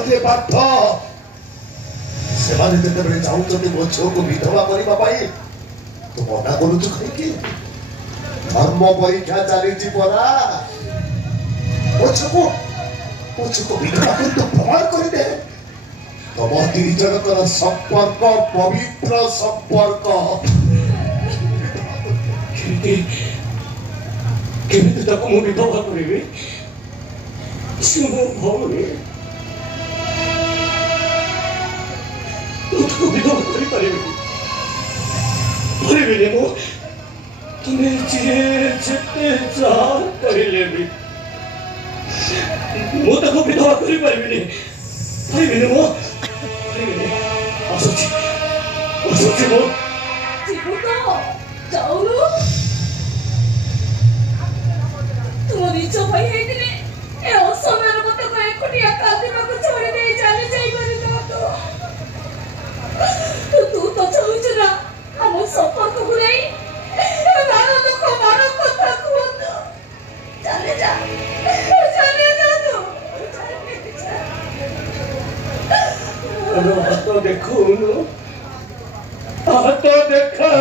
पदे पाठ ସେମାନେ ଯେତେବେଳେ ଚାହୁଁଛନ୍ତି ମୋ ଝିଅକୁ ବିଧବା କରିବା ପାଇଁ ତୁ ମନା କରୁଛୁ କାହିଁକି? ଧର୍ମ ପରୀକ୍ଷା ଚାଲିଛି ପରା। ମୋ ଝିଅକୁ ବିଧବା କରି ତୁ ପ୍ରମାଣ କରିଦେ। ତମ ତିନି ଜଣଙ୍କର ସମ୍ପର୍କ ପବିତ୍ର ସମ୍ପର୍କ। କେମିତି ତାକୁ ମୁଁ ବିଧବା କରିବି? ସେ ମୋ ଭଉଣୀ। तुझको विधवा कर पारिबिनी मो तुम्हें जिते चाह कहले भी मो ताको विधवा कर पारिबिनी मो असुची मो जीवो तो जाऊनु तुम निज भाई हेतिले ए असमान मत को एकुटिया कादिमा को छोड़ी दे चली जाई करी तू तो चाहूଛୁ ନା ଆମ ସମ୍ପର୍କକୁ ନେଇ ମାର ଲୋକ ମାର କଥା କୁହନ୍ତୁ। ଚାଲେ ଯା ତୁ ହାତ ଦେଖୁନୁ ହାତ ଦେଖା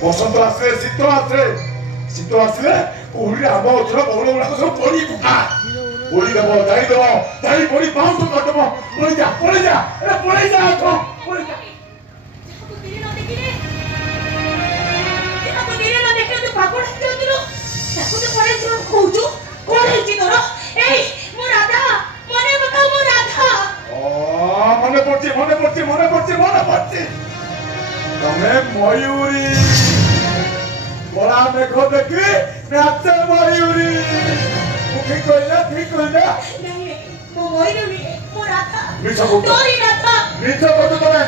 बसंत आसे शीत आसे ओहरी आम गछर बहुल गुड़ाक सब पड़ी पुका पड़ी देव जाई पड़ी बाउंस करदेव पड़ी जा पड़ी जा मन पड़ती तमें मयूरी बड़ा मेघ देखी नाचे मयूरी ठीक कहला ମୋ ମଇରବି ମୋ ରାଧା ମିଛ କହୁଛ ତୋରି ରାଧା ମିଛ କହୁଛ ତମେ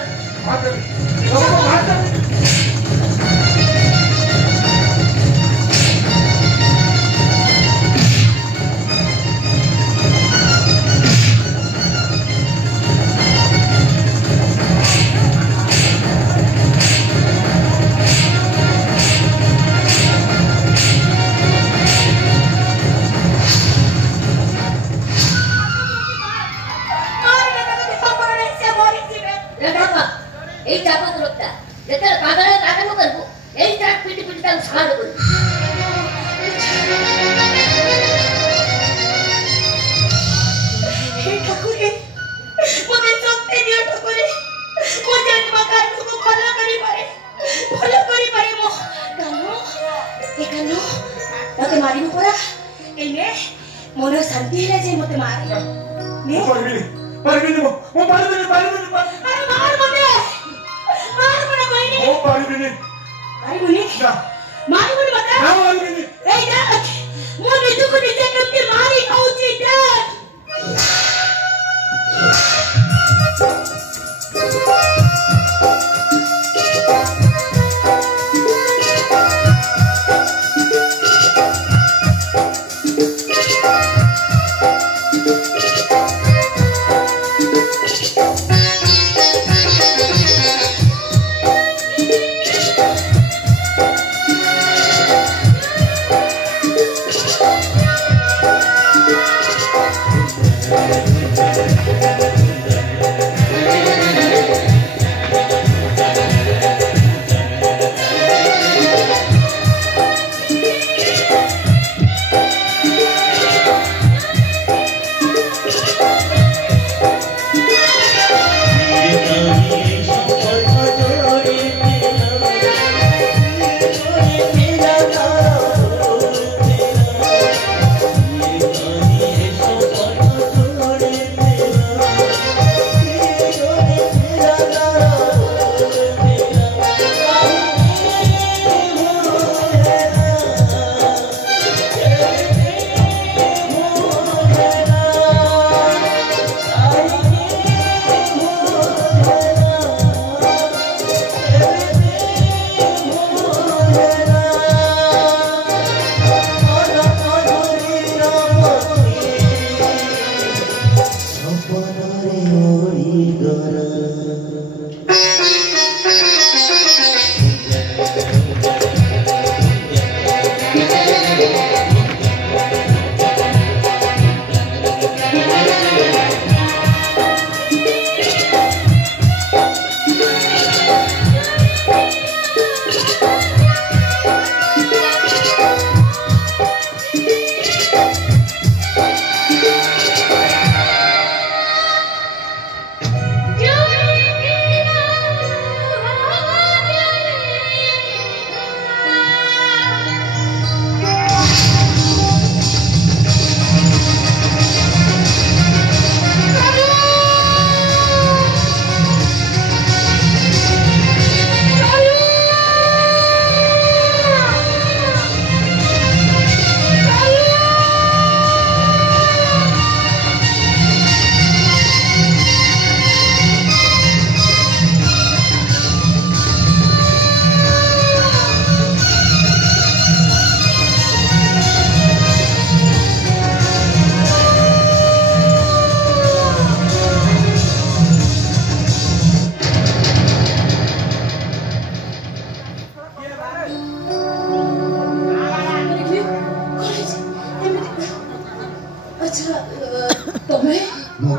मन शांति है मत मार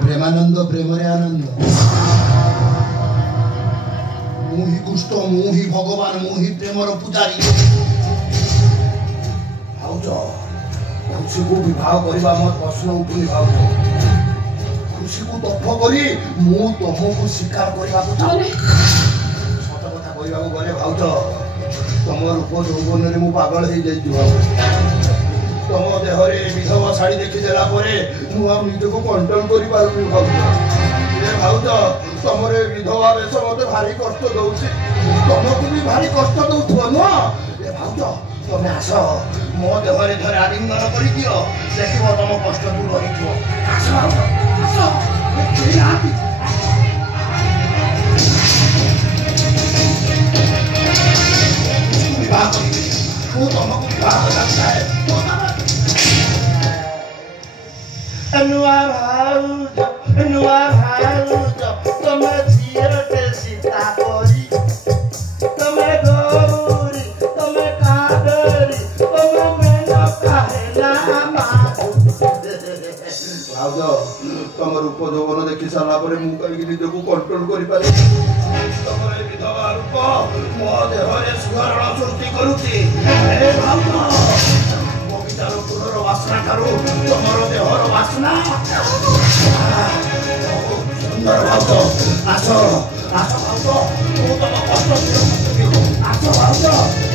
प्रेमानंद प्रेमरे आनंद मुही कुष्ट मुही भगवान मुही प्रेमर पूजारी भाउज खुशी को विवाह करवा मोर प्रश्न उठुनी भाउज खुशी को दफ करी मु तुमको स्वीकार करबा को चाहे सत कथा कहबा को गले भाउज तुम रूप यौवन रे मु पागल हो जाई तुम देहरे विधवा शाड़ी देखी देला परे मु आ निज को कंट्रोल करि पारुनी भाउज तुम विधवा वेश मत भारी कष्ट दउछि तुमको भी भारी कष्ट दउथो न ए भाउज तुम आस मो देहरे धरे आलिंगन करि दियो देखिबो तुम कष्ट दूर होइथो आस भाउज तुम रूप जौवन देखी सारा कहीं निजक कंट्रोल कर विधवा रूप मो देहरे सुधारण सृष्टि करुच्ची बगीचार फूलर बासना ठारू तुम देहर बासना सुंदर भाव आस आस भाव तुम कष्ट आस भाव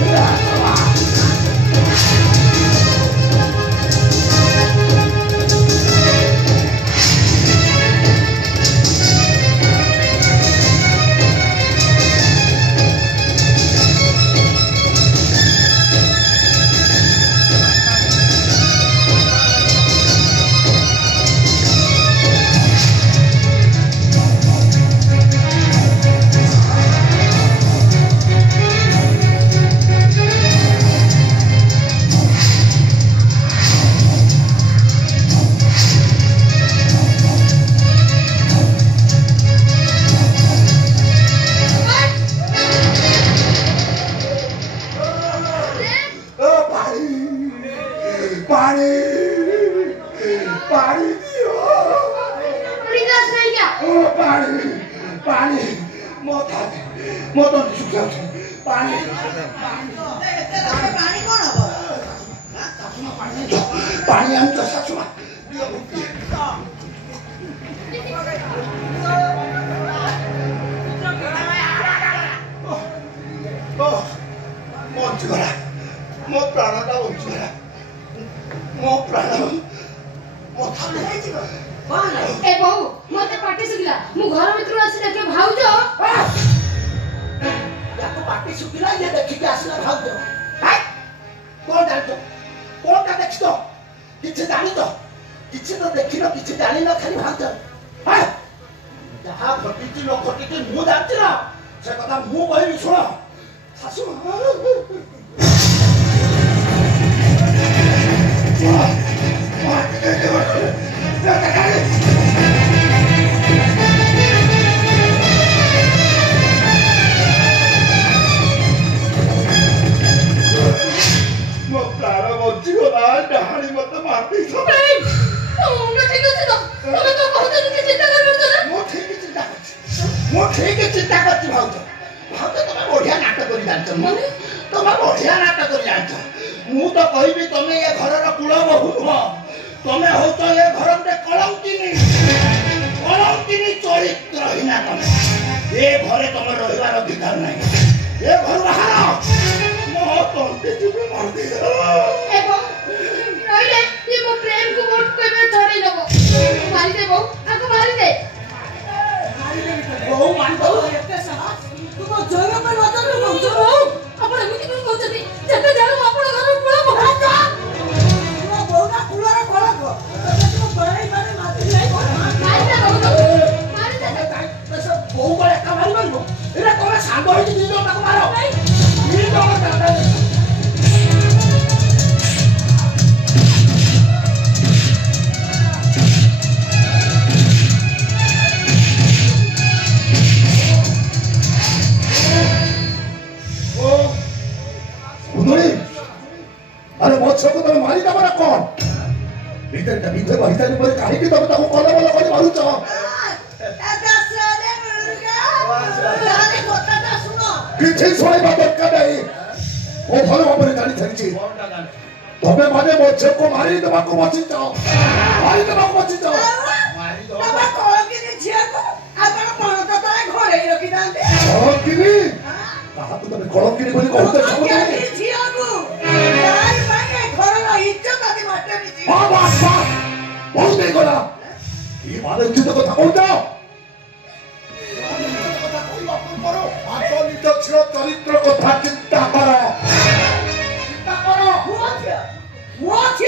What?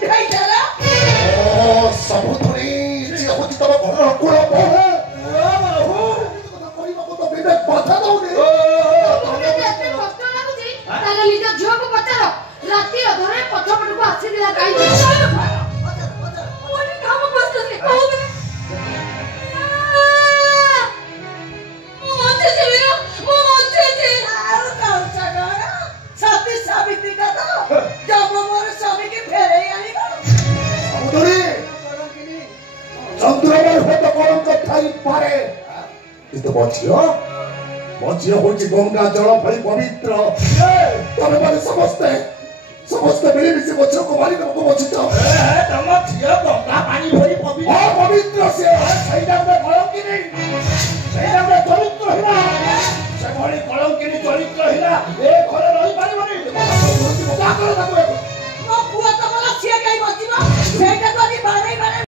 କୁଣ୍ଢାଇ ଦେଲା ସବୁଥରେ ଯିଏ ହଉଛି ତମ ଘରର କୁଳ ବୋହୂ କହିବାକୁ ତ ବିବେକ ବାଧା ଦଉନି। ଏତେ କଷ୍ଟ ଲାଗୁଛି ତାହେଲେ ନିଜ ଝିଅକୁ ପଚାର ରାତି ଅଧରେ ପଛପଟକୁ ଆସିଥିଲା କାହିଁକି? କାମ କରୁଛନ୍ତି କହୁଥିଲେ ଚନ୍ଦ୍ରମା ହୁଏତ କଳଙ୍କ ଥାଇପାରେ କିନ୍ତୁ ମୋ ଝିଅ ହଉଛି ଗଙ୍ଗା ଜଳ ଭଳି ପବିତ୍ର। ତମେ ମାନେ ସମସ୍ତେ ମିଳିମିଶି ମୋ ଝିଅକୁ ମାରିବାକୁ ବସିଛ। ତମ ଝିଅ ଗଙ୍ଗା ପାଣି ଭଳି ପବିତ୍ର ସେ ସେଇଟା ଗୋଟେ କଳଙ୍କିନି ସେଇଟା ଗୋଟେ ଚରିତ୍ରହୀନ ସେଭଳି